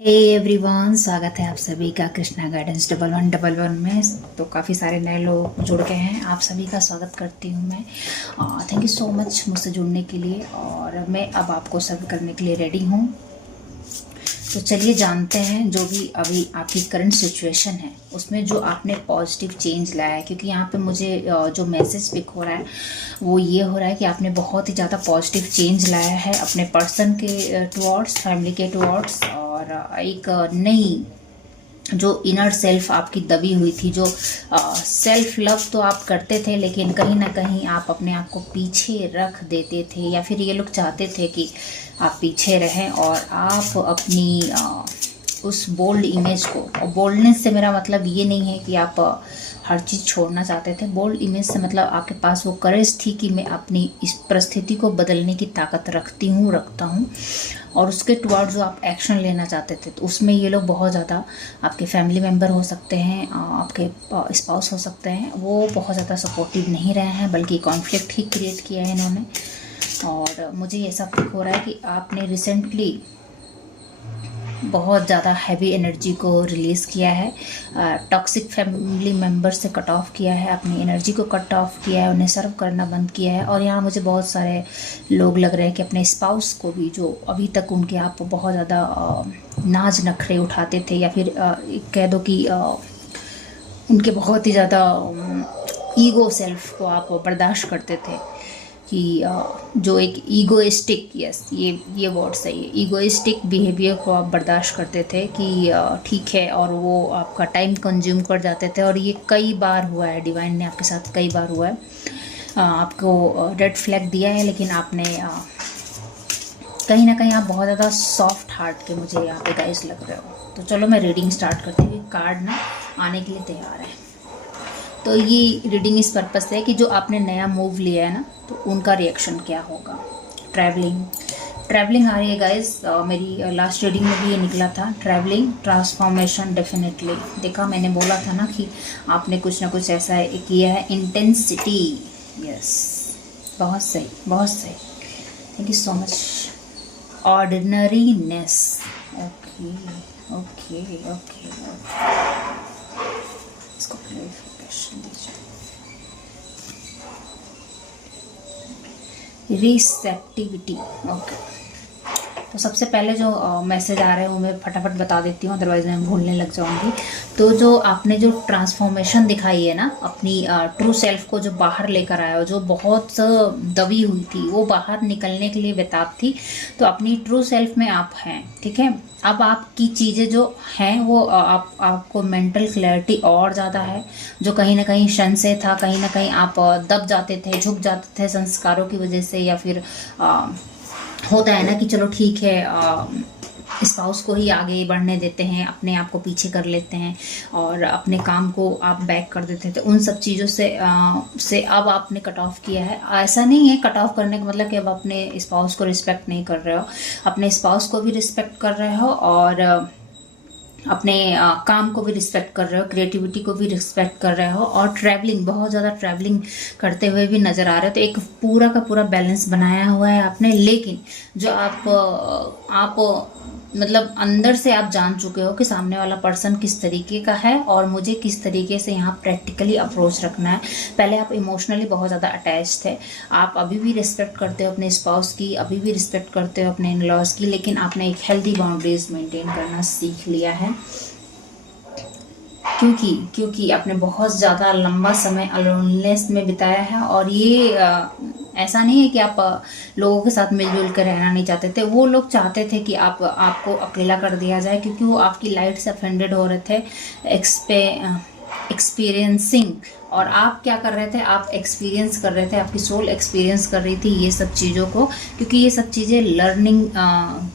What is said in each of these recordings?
Hey everyone, स्वागत है आप सभी का कृष्णा गाइडेंस 1111 में। तो काफ़ी सारे नए लोग जुड़ गए हैं, आप सभी का स्वागत करती हूँ मैं। थैंक यू सो मच मुझसे जुड़ने के लिए, और मैं अब आपको सर्व करने के लिए रेडी हूँ। तो चलिए जानते हैं जो भी अभी आपकी करंट सिचुएशन है उसमें जो आपने पॉजिटिव चेंज लाया है, क्योंकि यहाँ पे मुझे जो मैसेज पिक हो रहा है वो ये हो रहा है कि आपने बहुत ही ज़्यादा पॉजिटिव चेंज लाया है अपने पर्सन के टुवर्ड्स, फैमिली के टुवर्ड्स, और एक नई जो इनर सेल्फ आपकी दबी हुई थी, जो सेल्फ लव तो आप करते थे लेकिन कहीं ना कहीं आप अपने आप को पीछे रख देते थे, या फिर ये लोग चाहते थे कि आप पीछे रहें और आप अपनी उस बोल्ड इमेज को, और बोल्डनेस से मेरा मतलब ये नहीं है कि आप हर चीज़ छोड़ना चाहते थे। बोल्ड इमेज से मतलब आपके पास वो करेज थी कि मैं अपनी इस परिस्थिति को बदलने की ताकत रखता हूँ, और उसके टुवर्ड जो आप एक्शन लेना चाहते थे। तो उसमें ये लोग बहुत ज़्यादा आपके फैमिली मेम्बर हो सकते हैं, आपके स्पाउस हो सकते हैं, वो बहुत ज़्यादा सपोर्टिव नहीं रहे हैं, बल्कि कॉन्फ्लिक्ट ही क्रिएट किया है इन्होंने। और मुझे ऐसा फील हो रहा है कि आपने रिसेंटली बहुत ज़्यादा हैवी एनर्जी को रिलीज़ किया है, टॉक्सिक फैमिली मेम्बर से कट ऑफ किया है, अपनी एनर्जी को कट ऑफ किया है, उन्हें सर्व करना बंद किया है। और यहाँ मुझे बहुत सारे लोग लग रहे हैं कि अपने स्पाउस को भी, जो अभी तक उनके आप बहुत ज़्यादा नाज नखरे उठाते थे, या फिर कह दो कि उनके बहुत ही ज़्यादा ईगो सेल्फ को आप बर्दाश्त करते थे, कि जो एक ईगोइस्टिक, यस ये वर्ड सही है, ईगोइस्टिक बिहेवियर को आप बर्दाश्त करते थे कि ठीक है, और वो आपका टाइम कंज्यूम कर जाते थे। और ये कई बार हुआ है, डिवाइन ने आपके साथ कई बार हुआ है, आपको रेड फ्लैग दिया है, लेकिन आपने कहीं ना कहीं आप बहुत ज़्यादा सॉफ्ट हार्ट के मुझे यहाँ पे गाइस लग रहे हो। तो चलो मैं रीडिंग स्टार्ट करती हूँ, कार्ड ना आने के लिए तैयार है। तो ये रीडिंग इस पर्पस से है कि जो आपने नया मूव लिया है ना, तो उनका रिएक्शन क्या होगा। ट्रैवलिंग आ रही है गाइस, मेरी लास्ट रीडिंग में भी ये निकला था, ट्रैवलिंग, ट्रांसफॉर्मेशन। डेफिनेटली देखा, मैंने बोला था ना कि आपने कुछ ना कुछ ऐसा किया है, इंटेंसिटी। यस, बहुत सही, बहुत सही, thank you so much. Ordinariness, okay okay okay, इसको क्लैरिफिकेशन दीजिए। Receptivity, okay. तो सबसे पहले जो मैसेज आ रहे हैं वो मैं फटाफट बता देती हूँ, अदरवाइज मैं भूलने लग जाऊँगी। तो जो आपने जो ट्रांसफॉर्मेशन दिखाई है ना, अपनी ट्रू सेल्फ को जो बाहर लेकर आया हो, जो बहुत दबी हुई थी, वो बाहर निकलने के लिए बेताब थी। तो अपनी ट्रू सेल्फ में आप हैं, ठीक है। अब आपकी चीज़ें जो हैं वो आपको मेंटल क्लैरिटी और ज़्यादा है, जो कहीं ना कहीं संशय था, कहीं ना कहीं आप दब जाते थे, झुक जाते थे संस्कारों की वजह से, या फिर होता है ना कि चलो ठीक है, स्पाउस को ही आगे बढ़ने देते हैं, अपने आप को पीछे कर लेते हैं, और अपने काम को आप बैक कर देते थे। उन सब चीज़ों से अब आपने कट ऑफ किया है। ऐसा नहीं है कट ऑफ करने का मतलब कि अब अपने स्पाउस को रिस्पेक्ट नहीं कर रहे हो, अपने स्पाउस को भी रिस्पेक्ट कर रहे हो, और अपने काम को भी रिस्पेक्ट कर रहे हो, क्रिएटिविटी को भी रिस्पेक्ट कर रहे हो, और ट्रैवलिंग, बहुत ज़्यादा ट्रैवलिंग करते हुए भी नज़र आ रहे हो। तो एक पूरा का पूरा बैलेंस बनाया हुआ है आपने। लेकिन जो आप मतलब अंदर से आप जान चुके हो कि सामने वाला पर्सन किस तरीके का है, और मुझे किस तरीके से यहाँ प्रैक्टिकली अप्रोच रखना है। पहले आप इमोशनली बहुत ज़्यादा अटैच थे, आप अभी भी रिस्पेक्ट करते हो अपने स्पाउस की, अभी भी रिस्पेक्ट करते हो अपने इन लॉज की, लेकिन आपने एक हेल्दी बाउंड्रीज मेंटेन करना सीख लिया है। क्योंकि आपने बहुत ज़्यादा लंबा समय अलोननेस में बिताया है, और ये ऐसा नहीं है कि आप लोगों के साथ मिलजुल कर रहना नहीं चाहते थे। वो लोग चाहते थे कि आपको अकेला कर दिया जाए, क्योंकि वो आपकी लाइट से अफेंडेड हो रहे थे, एक्सपीरियंसिंग। और आप क्या कर रहे थे, आप एक्सपीरियंस कर रहे थे, आपकी सोल एक्सपीरियंस कर रही थी ये सब चीज़ों को, क्योंकि ये सब चीज़ें लर्निंग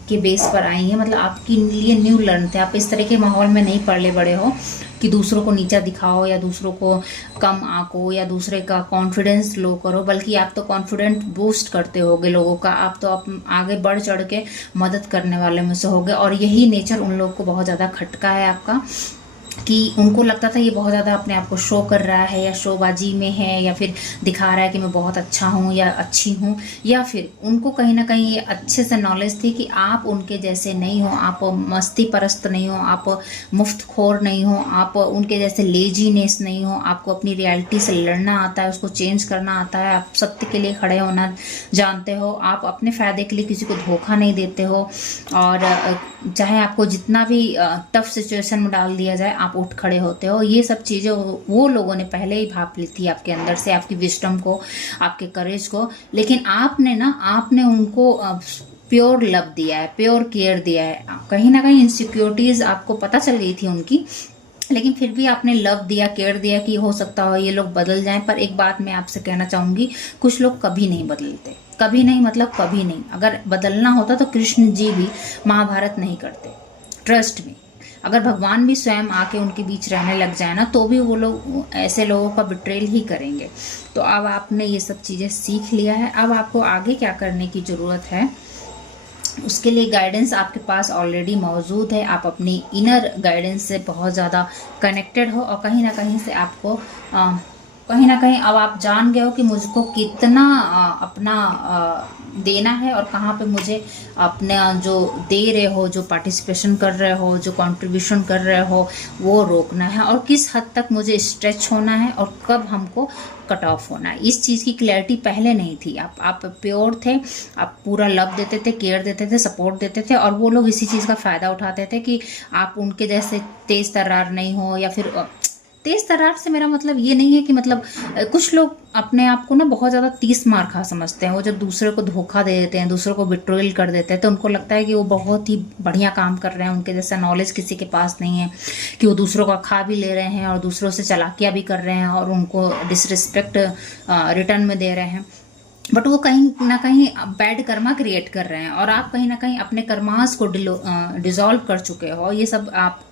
के बेस पर आई हैं। मतलब आपके लिए न्यू लर्न थे, आप इस तरह के माहौल में नहीं पले बड़े हो कि दूसरों को नीचा दिखाओ, या दूसरों को कम आंको, या दूसरे का कॉन्फिडेंस लो करो, बल्कि आप तो कॉन्फिडेंट बूस्ट करते होगे लोगों का, आप तो आगे बढ़ चढ़ के मदद करने वाले में से होगे। और यही नेचर उन लोगों को बहुत ज़्यादा खटका है आपका, कि उनको लगता था ये बहुत ज़्यादा अपने आप को शो कर रहा है या शोबाजी में है, या फिर दिखा रहा है कि मैं बहुत अच्छा हूँ या अच्छी हूँ, या फिर उनको कहीं ना कहीं ये अच्छे से नॉलेज थी कि आप उनके जैसे नहीं हो, आप मस्ती परस्त नहीं हो, आप मुफ्तखोर नहीं हो, आप उनके जैसे लेजीनेस नहीं हो, आपको अपनी रियलिटी से लड़ना आता है, उसको चेंज करना आता है, आप सत्य के लिए खड़े होना जानते हो, आप अपने फ़ायदे के लिए किसी को धोखा नहीं देते हो, और चाहे आपको जितना भी टफ सिचुएशन में डाल दिया जाए आप उठ खड़े होते हो। ये सब चीज़ें वो लोगों ने पहले ही भाप ली थी आपके अंदर से, आपकी विजडम को, आपके करेज को। लेकिन आपने उनको प्योर लव दिया है, प्योर केयर दिया है। कहीं ना कहीं इनसिक्योरिटीज़ आपको पता चल गई थी उनकी, लेकिन फिर भी आपने लव दिया, केयर दिया कि हो सकता हो ये लोग बदल जाएं। पर एक बात मैं आपसे कहना चाहूँगी, कुछ लोग कभी नहीं बदलते, कभी नहीं मतलब कभी नहीं। अगर बदलना होता तो कृष्ण जी भी महाभारत नहीं करते, ट्रस्ट में। अगर भगवान भी स्वयं आके उनके बीच रहने लग जाए ना, तो भी वो लोग ऐसे लोगों का बिट्रेल ही करेंगे। तो अब आपने ये सब चीज़ें सीख लिया है, अब आपको आगे क्या करने की ज़रूरत है, उसके लिए गाइडेंस आपके पास ऑलरेडी मौजूद है। आप अपनी इनर गाइडेंस से बहुत ज़्यादा कनेक्टेड हो, और कहीं ना कहीं से आपको कहीं ना कहीं अब आप जान गए हो कि मुझको कितना अपना देना है, और कहाँ पे मुझे अपना जो दे रहे हो, जो पार्टिसिपेशन कर रहे हो, जो कंट्रीब्यूशन कर रहे हो, वो रोकना है, और किस हद तक मुझे स्ट्रेच होना है, और कब हमको कट ऑफ होना है। इस चीज़ की क्लैरिटी पहले नहीं थी। आप प्योर थे, आप पूरा लव देते थे, केयर देते थे, सपोर्ट देते थे, और वो लोग इसी चीज़ का फ़ायदा उठाते थे कि आप उनके जैसे तेज़ तर्रार नहीं हो, या फिर तेज तर्रार से मेरा मतलब ये नहीं है कि मतलब कुछ लोग अपने आप को ना बहुत ज़्यादा 30 मार खा समझते हैं। वो जब दूसरे को धोखा दे देते हैं, दूसरे को बिट्रोयल कर देते हैं, तो उनको लगता है कि वो बहुत ही बढ़िया काम कर रहे हैं, उनके जैसा नॉलेज किसी के पास नहीं है, कि वो दूसरों का खा भी ले रहे हैं और दूसरों से चालाकियाँ भी कर रहे हैं और उनको डिसरिस्पेक्ट रिटर्न में दे रहे हैं। बट वो कहीं ना कहीं बैड कर्मा क्रिएट कर रहे हैं, और आप कहीं ना कहीं अपने कर्मास को डिसॉल्व कर चुके हो। ये सब आपको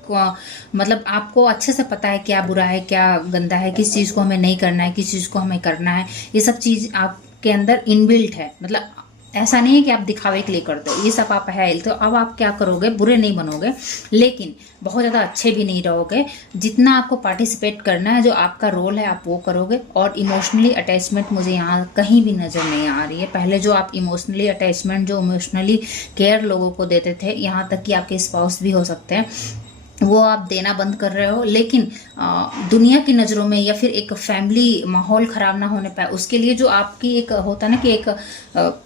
मतलब आपको अच्छे से पता है क्या बुरा है, क्या गंदा है, किस चीज़ को हमें नहीं करना है, किस चीज़ को हमें करना है। ये सब चीज़ आपके अंदर इनबिल्ट है। मतलब ऐसा नहीं है कि आप दिखावे के लिए करते हो, ये सब आप है। तो अब आप क्या करोगे, बुरे नहीं बनोगे, लेकिन बहुत ज़्यादा अच्छे भी नहीं रहोगे। जितना आपको पार्टिसिपेट करना है, जो आपका रोल है, आप वो करोगे। और इमोशनली अटैचमेंट मुझे यहाँ कहीं भी नज़र नहीं आ रही है। पहले जो आप इमोशनली अटैचमेंट, जो इमोशनली केयर लोगों को देते थे, यहाँ तक कि आपके स्पाउस भी हो सकते हैं, वो आप देना बंद कर रहे हो। लेकिन दुनिया की नज़रों में, या फिर एक फैमिली माहौल ख़राब ना होने पाए, उसके लिए जो आपकी एक होता है ना कि एक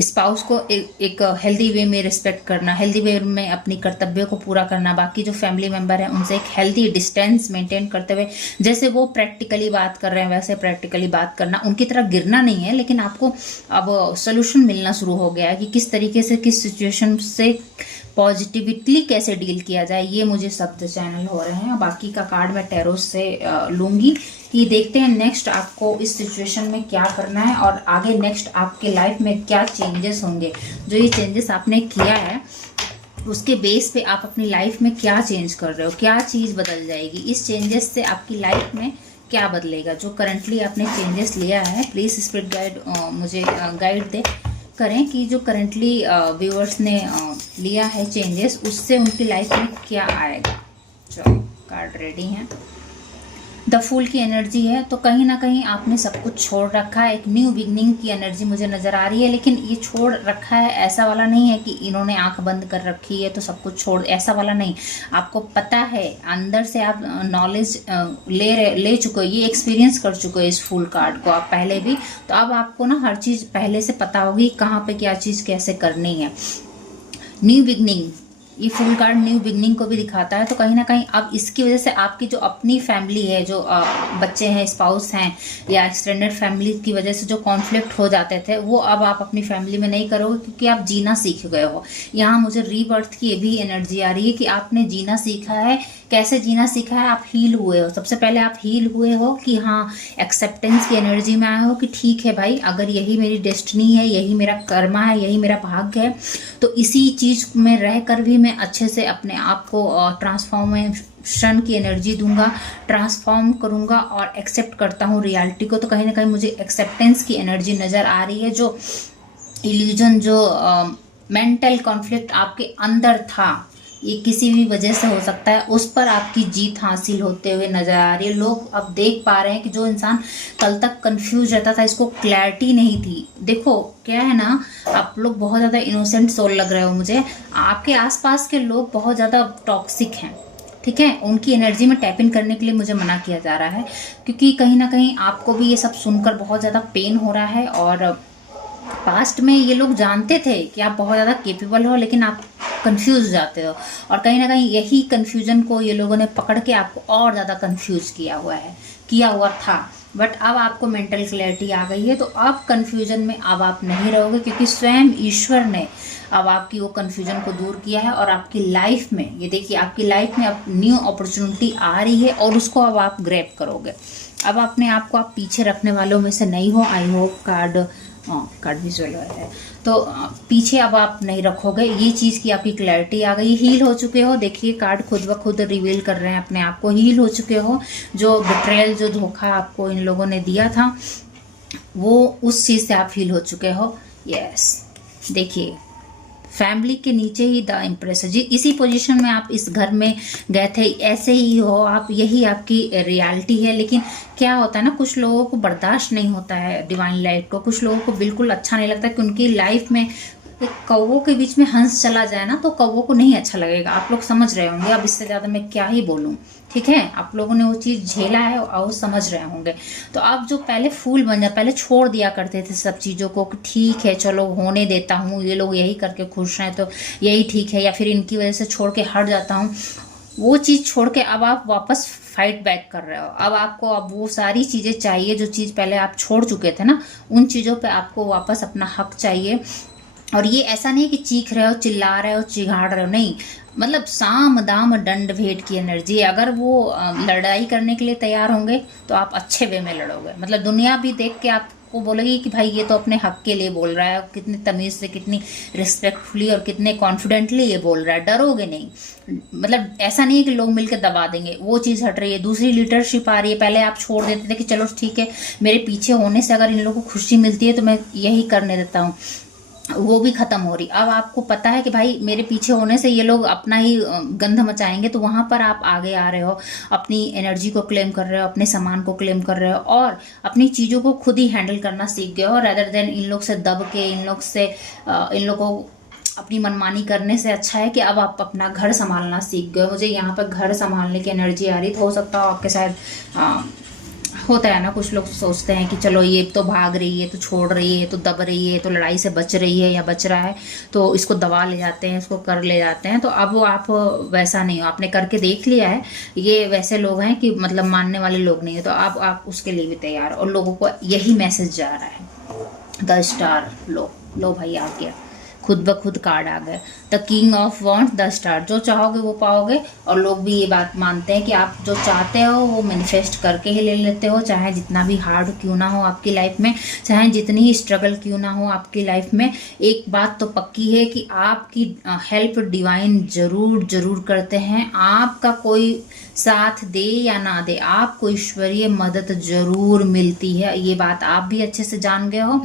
स्पाउस को एक हेल्दी वे में रिस्पेक्ट करना, हेल्दी वे में अपनी कर्तव्यों को पूरा करना, बाकी जो फैमिली मेंबर हैं उनसे एक हेल्दी डिस्टेंस मेंटेन करते हुए, जैसे वो प्रैक्टिकली बात कर रहे हैं वैसे प्रैक्टिकली बात करना। उनकी तरह गिरना नहीं है, लेकिन आपको अब सोल्यूशन मिलना शुरू हो गया है कि किस तरीके से, किस सिचुएशन से पॉजिटिविटली कैसे डील किया जाए। ये मुझे शब्द चैनल हो रहे हैं। बाकी का कार्ड मैं टैरो से लूँगी कि देखते हैं नेक्स्ट आपको इस सिचुएशन में क्या करना है, और आगे नेक्स्ट आपके लाइफ में क्या चेंजेस होंगे। जो ये चेंजेस आपने किया है उसके बेस पे आप अपनी लाइफ में क्या चेंज कर रहे हो, क्या चीज़ बदल जाएगी, इस चेंजेस से आपकी लाइफ में क्या बदलेगा। जो करंटली आपने चेंजेस लिया है, प्लीज़ स्पिरिट गाइड मुझे गाइड करें कि जो करंटली व्यूअर्स ने लिया है चेंजेस, उससे उनकी लाइफ में क्या आएगा। चलो कार्ड रेडी हैं। द फूल की एनर्जी है, तो कहीं ना कहीं आपने सब कुछ छोड़ रखा है। एक न्यू बिगनिंग की एनर्जी मुझे नज़र आ रही है, लेकिन ये छोड़ रखा है ऐसा वाला नहीं है कि इन्होंने आंख बंद कर रखी है तो सब कुछ छोड़, ऐसा वाला नहीं। आपको पता है, अंदर से आप नॉलेज ले चुके हो, ये एक्सपीरियंस कर चुके हो इस फूल कार्ड को आप पहले भी। तो अब आपको ना हर चीज़ पहले से पता होगी, कहाँ पे क्या चीज़ कैसे करनी है। न्यू बिगनिंग, ये फुल कार्ड न्यू बिगनिंग को भी दिखाता है। तो कहीं ना कहीं अब इसकी वजह से आपकी जो अपनी फैमिली है, जो बच्चे हैं, स्पाउस हैं, या एक्सटेंडेड फैमिली की वजह से जो कॉन्फ्लिक्ट हो जाते थे, वो अब आप अपनी फैमिली में नहीं करोगे, क्योंकि आप जीना सीख गए हो। यहाँ मुझे रीबर्थ की ये भी एनर्जी आ रही है कि आपने जीना सीखा है। कैसे जीना सीखा है, आप हील हुए हो। सबसे पहले आप हील हुए हो कि हाँ, एक्सेप्टेंस की एनर्जी में आए हो कि ठीक है भाई, अगर यही मेरी डेस्टिनी है, यही मेरा कर्मा है, यही मेरा भाग्य है, तो इसी चीज़ में रह कर भी मैं अच्छे से अपने आप को ट्रांसफॉर्मेशन की एनर्जी दूंगा, ट्रांसफॉर्म करूंगा और एक्सेप्ट करता हूँ रियलिटी को। तो कहीं ना कहीं मुझे एक्सेप्टेंस की एनर्जी नज़र आ रही है। जो इल्यूजन, जो मेंटल कॉन्फ्लिक्ट आपके अंदर था ये किसी भी वजह से हो सकता है, उस पर आपकी जीत हासिल होते हुए नजर आ रही है। लोग अब देख पा रहे हैं कि जो इंसान कल तक कंफ्यूज रहता था, इसको क्लैरिटी नहीं थी। देखो क्या है ना, आप लोग बहुत ज़्यादा इनोसेंट सोल लग रहे हो मुझे। आपके आसपास के लोग बहुत ज़्यादा टॉक्सिक हैं, ठीक है। उनकी एनर्जी में टैप इन करने के लिए मुझे मना किया जा रहा है, क्योंकि कहीं ना कहीं आपको भी ये सब सुनकर बहुत ज़्यादा पेन हो रहा है। और पास्ट में ये लोग जानते थे कि आप बहुत ज़्यादा केपेबल हो, लेकिन आप कंफ्यूज जाते हो, और कहीं ना कहीं यही कंफ्यूजन को ये लोगों ने पकड़ के आपको और ज़्यादा कंफ्यूज किया हुआ था। बट अब आपको मेंटल क्लैरिटी आ गई है, तो अब कंफ्यूजन में अब आप नहीं रहोगे, क्योंकि स्वयं ईश्वर ने अब आपकी वो कंफ्यूजन को दूर किया है। और आपकी लाइफ में ये देखिए, आपकी लाइफ में अब न्यू अपॉर्चुनिटी आ रही है, और उसको अब आप ग्रैब करोगे। अब अपने आप को आप पीछे रखने वालों में से नहीं हो। आई होप कार्ड विजुअल है, तो पीछे अब आप नहीं रखोगे। ये चीज़ की आपकी क्लैरिटी आ गई, हील हो चुके हो। देखिए कार्ड खुद ब खुद रिवील कर रहे हैं अपने आप को, हील हो चुके हो। जो बिट्रेयल, जो धोखा आपको इन लोगों ने दिया था, वो उस चीज़ से आप हील हो चुके हो। यस, देखिए फैमिली के नीचे ही द इम्प्रेस है जी। इसी पोजीशन में आप इस घर में गए थे, ऐसे ही हो आप, यही आपकी रियलिटी है। लेकिन क्या होता है ना, कुछ लोगों को बर्दाश्त नहीं होता है डिवाइन लाइट को, कुछ लोगों को बिल्कुल अच्छा नहीं लगता कि उनकी लाइफ में कौवों के बीच में हंस चला जाए ना, तो कौवों को नहीं अच्छा लगेगा। आप लोग समझ रहे होंगे, अब इससे ज़्यादा मैं क्या ही बोलूँ, ठीक है। आप लोगों ने वो चीज़ झेला है और वो समझ रहे होंगे। तो आप जो पहले फूल बन जाए, पहले छोड़ दिया करते थे सब चीज़ों को कि ठीक है चलो होने देता हूँ, ये लोग यही करके खुश हैं तो यही ठीक है, या फिर इनकी वजह से छोड़ के हट जाता हूँ, वो चीज़ छोड़ के अब आप वापस फाइट बैक कर रहे हो। अब आपको अब वो सारी चीज़ें चाहिए जो चीज़ पहले आप छोड़ चुके थे ना, उन चीज़ों पे आपको वापस अपना हक चाहिए। और ये ऐसा नहीं कि चीख रहे हो, चिल्ला रहे हो, चिढ़ा रहे हो, नहीं, मतलब साम दाम दंड भेद की एनर्जी। अगर वो लड़ाई करने के लिए तैयार होंगे तो आप अच्छे वे में लड़ोगे। मतलब दुनिया भी देख के आपको बोलेगी कि भाई ये तो अपने हक के लिए बोल रहा है, कितनी तमीज़ से, कितनी रिस्पेक्टफुली और कितने कॉन्फिडेंटली ये बोल रहा है, डरोगे नहीं। मतलब ऐसा नहीं है कि लोग मिलकर दबा देंगे, वो चीज़ हट रही है। दूसरी लीडरशिप आ रही है। पहले आप छोड़ देते थे कि चलो ठीक है, मेरे पीछे होने से अगर इन लोगों को खुशी मिलती है तो मैं यही करने देता हूँ, वो भी खत्म हो रही। अब आपको पता है कि भाई मेरे पीछे होने से ये लोग अपना ही गंध मचाएंगे, तो वहां पर आप आगे आ रहे हो, अपनी एनर्जी को क्लेम कर रहे हो, अपने सामान को क्लेम कर रहे हो, और अपनी चीज़ों को खुद ही हैंडल करना सीख गए हो, रेदर देन इन लोग से दब के, इन लोगों को अपनी मनमानी करने से अच्छा है कि अब आप अपना घर संभालना सीख गए। मुझे यहाँ पर घर संभालने की एनर्जी आ रही, तो हो सकता हो आपके साथ होता है ना, कुछ लोग सोचते हैं कि चलो ये तो भाग रही है, तो छोड़ रही है, तो दब रही है, तो लड़ाई से बच रही है या बच रहा है, तो इसको दबा ले जाते हैं, इसको कर ले जाते हैं। तो अब वो आप वैसा नहीं हो, आपने करके देख लिया है। ये वैसे लोग हैं कि मतलब मानने वाले लोग नहीं है, तो अब आप उसके लिए भी तैयार हो। और लोगों को यही मैसेज जा रहा है। द स्टार, लो भाई आ गया, खुद ब खुद कार्ड आ गए। The king of want, the star, जो चाहोगे वो पाओगे। और लोग भी ये बात मानते हैं कि आप जो चाहते हो वो मैनिफेस्ट करके ही ले लेते हो, चाहे जितना भी हार्ड क्यों ना हो आपकी लाइफ में, चाहे जितनी ही स्ट्रगल क्यों ना हो आपकी लाइफ में। एक बात तो पक्की है कि आपकी हेल्प डिवाइन जरूर करते हैं। आपका कोई साथ दे या ना दे, आपको ईश्वरीय मदद जरूर मिलती है। ये बात आप भी अच्छे से जान गए हो,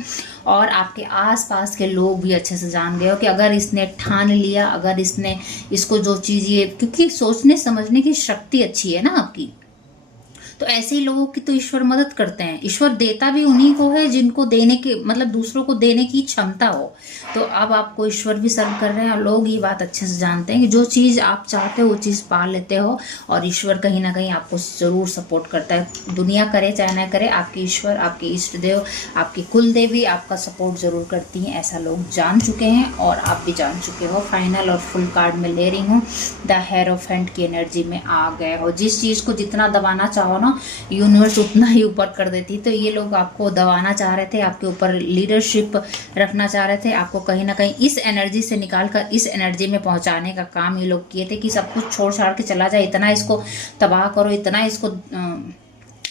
और आपके आसपास के लोग भी अच्छे से जान गए हो कि अगर इसने ठान लिया, अगर इसको जो चीज़, ये क्योंकि सोचने समझने की शक्ति अच्छी है ना आपकी, तो ऐसे ही लोगों की तो ईश्वर मदद करते हैं। ईश्वर देता भी उन्हीं को है जिनको देने के, मतलब दूसरों को देने की क्षमता हो। तो अब आपको ईश्वर भी सर्व कर रहे हैं, और लोग ये बात अच्छे से जानते हैं कि जो चीज़ आप चाहते हो वो चीज़ पा लेते हो, और ईश्वर कहीं ना कहीं आपको ज़रूर सपोर्ट करता है। दुनिया करे चाहे ना करे, आपके ईश्वर, आपके इष्ट देव, आपकी कुल देवी आपका सपोर्ट जरूर करती हैं। ऐसा लोग जान चुके हैं, और आप भी जान चुके हो। फाइनल और फुल कार्ड में ले रही हूँ, द हेरोफेंट की एनर्जी में आ गए हो। जिस चीज़ को जितना दबाना चाहो ना, यूनिवर्स उतना ही ऊपर कर देती। तो ये लोग आपको दबाना चाह रहे थे, आपके ऊपर लीडरशिप रखना चाह रहे थे, आपको कहीं ना कहीं इस एनर्जी से निकाल कर इस एनर्जी में पहुंचाने का काम ये लोग किए थे कि सब कुछ छोड़ छाड़ के चला जाए, इतना इसको तबाह करो, इतना इसको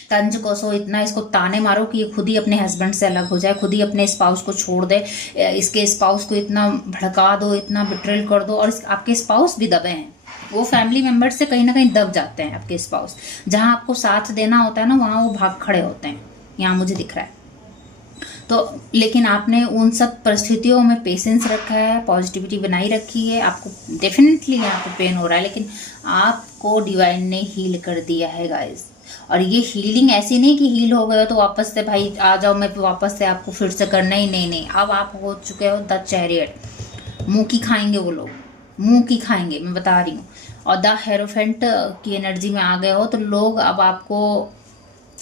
तंज कसो, इतना इसको ताने मारो कि ये खुद ही अपने हस्बैंड से अलग हो जाए, खुद ही अपने स्पाउस को छोड़ दे, इसके स्पाउस को इतना भड़का दो, इतना बिट्रेल कर दो। और आपके स्पाउस भी दबे हैं, वो फैमिली मेंबर से कहीं ना कहीं दब जाते हैं आपके स्पाउस। जहां आपको साथ देना होता है ना, वहां वो भाग खड़े होते हैं, यहाँ मुझे दिख रहा है। तो लेकिन आपने उन सब परिस्थितियों में पेशेंस रखा है, पॉजिटिविटी बनाई रखी है। आपको डेफिनेटली यहाँ पे पेन हो रहा है, लेकिन आपको डिवाइन ने हील कर दिया है गाइस। और ये हीलिंग ऐसी नहीं कि हील हो गए हो तो वापस से भाई आ जाओ, मैं वापस से आपको फिर से करना ही नहीं। अब आप हो चुके हो द चैरियट। मुंह की खाएंगे वो लोग, मुंह की खाएंगे, मैं बता रही हूँ। और द हेरोफेंट की एनर्जी में आ गए हो तो लोग अब आपको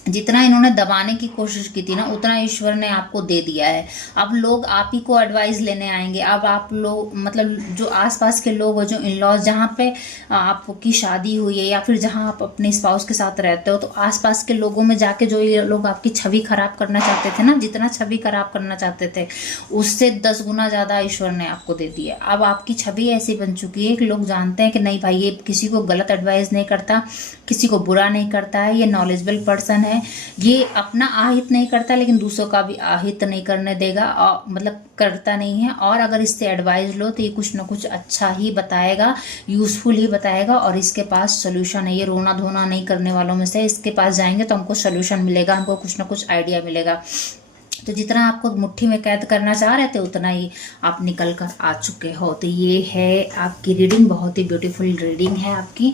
जितना इन्होंने दबाने की कोशिश की थी ना, उतना ईश्वर ने आपको दे दिया है। अब लोग आप ही को एडवाइस लेने आएंगे। अब आप लोग मतलब जो आसपास के लोग हो, जो इन लॉज जहाँ पे आपकी शादी हुई है या फिर जहाँ आप अपने स्पाउस के साथ रहते हो, तो आसपास के लोगों में जाके जो ये लोग आपकी छवि खराब करना चाहते थे ना, जितना छवि खराब करना चाहते थे उससे 10 गुना ज़्यादा ईश्वर ने आपको दे दिया। अब आपकी छवि ऐसी बन चुकी है कि लोग जानते हैं कि नहीं भाई, ये किसी को गलत एडवाइस नहीं करता, किसी को बुरा नहीं करता है, ये नॉलेजेबल पर्सन है, ये अपना आहित नहीं करता लेकिन दूसरों का भी आहित नहीं करने देगा, और मतलब करता नहीं है। और अगर इससे एडवाइस लो तो ये कुछ ना कुछ अच्छा ही बताएगा, यूजफुल ही बताएगा, और इसके पास सोल्यूशन है। ये रोना धोना नहीं करने वालों में से, इसके पास जाएंगे तो हमको सोल्यूशन मिलेगा, हमको कुछ ना कुछ आइडिया मिलेगा। तो जितना आपको मुट्ठी में कैद करना चाह रहे थे उतना ही आप निकल कर आ चुके हो। तो ये है आपकी रीडिंग, बहुत ही ब्यूटीफुल रीडिंग है आपकी।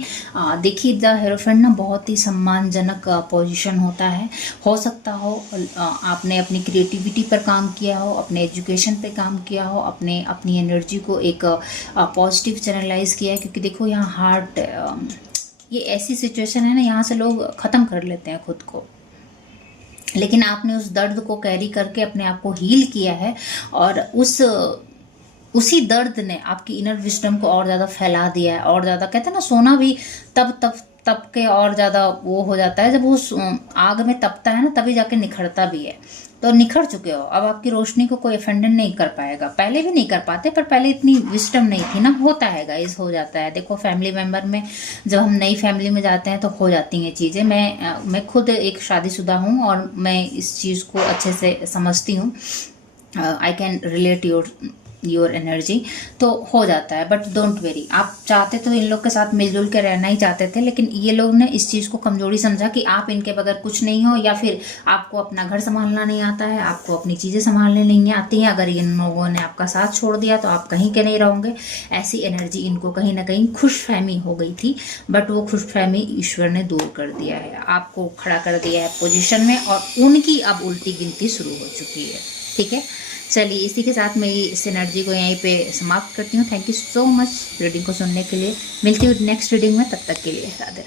देखिए द हेरोफेंट ना बहुत ही सम्मानजनक पोजीशन होता है। हो सकता हो आपने अपनी क्रिएटिविटी पर काम किया हो, अपने एजुकेशन पे काम किया हो, अपनी एनर्जी को एक पॉजिटिव चैनलाइज किया है, क्योंकि देखो यहाँ हार्ट, ये ऐसी सिचुएशन है ना, यहाँ से लोग ख़त्म कर लेते हैं खुद को, लेकिन आपने उस दर्द को कैरी करके अपने आप को हील किया है। और उसी दर्द ने आपकी इनर विजडम को और ज़्यादा फैला दिया है। और ज़्यादा कहते हैं ना, सोना भी तब के और ज़्यादा वो हो जाता है, जब वो आग में तपता है ना, तभी जाके निखरता भी है। तो निखर चुके हो, अब आपकी रोशनी को कोई अफेंडन नहीं कर पाएगा। पहले भी नहीं कर पाते, पर पहले इतनी विस्डम नहीं थी ना। होता है गाइस, हो जाता है। देखो फैमिली मेंबर में जब हम नई फैमिली में जाते हैं तो हो जाती हैं चीज़ें। मैं खुद एक शादीशुदा हूँ और मैं इस चीज़ को अच्छे से समझती हूँ। I can relate your energy. तो हो जाता है, बट डोंट वेरी। आप चाहते तो इन लोग के साथ मिलजुल के रहना ही चाहते थे, लेकिन ये लोग ने इस चीज़ को कमजोरी समझा कि आप इनके बगैर कुछ नहीं हो, या फिर आपको अपना घर संभालना नहीं आता है, आपको अपनी चीज़ें संभालने नहीं आती हैं। अगर इन लोगों ने आपका साथ छोड़ दिया तो आप कहीं के नहीं रहोगे। ऐसी एनर्जी इनको कहीं ना कहीं खुशफहमी हो गई थी, बट वो खुशफहमी ईश्वर ने दूर कर दिया है, आपको खड़ा कर दिया है पोजीशन में, और उनकी अब उल्टी गिनती शुरू हो चुकी है। ठीक है, चलिए इसी के साथ मैं इस एनर्जी को यहीं पे समाप्त करती हूँ। Thank you so much reading को सुनने के लिए। मिलती हूँ नेक्स्ट रीडिंग में, तब तक के लिए राधे राधे।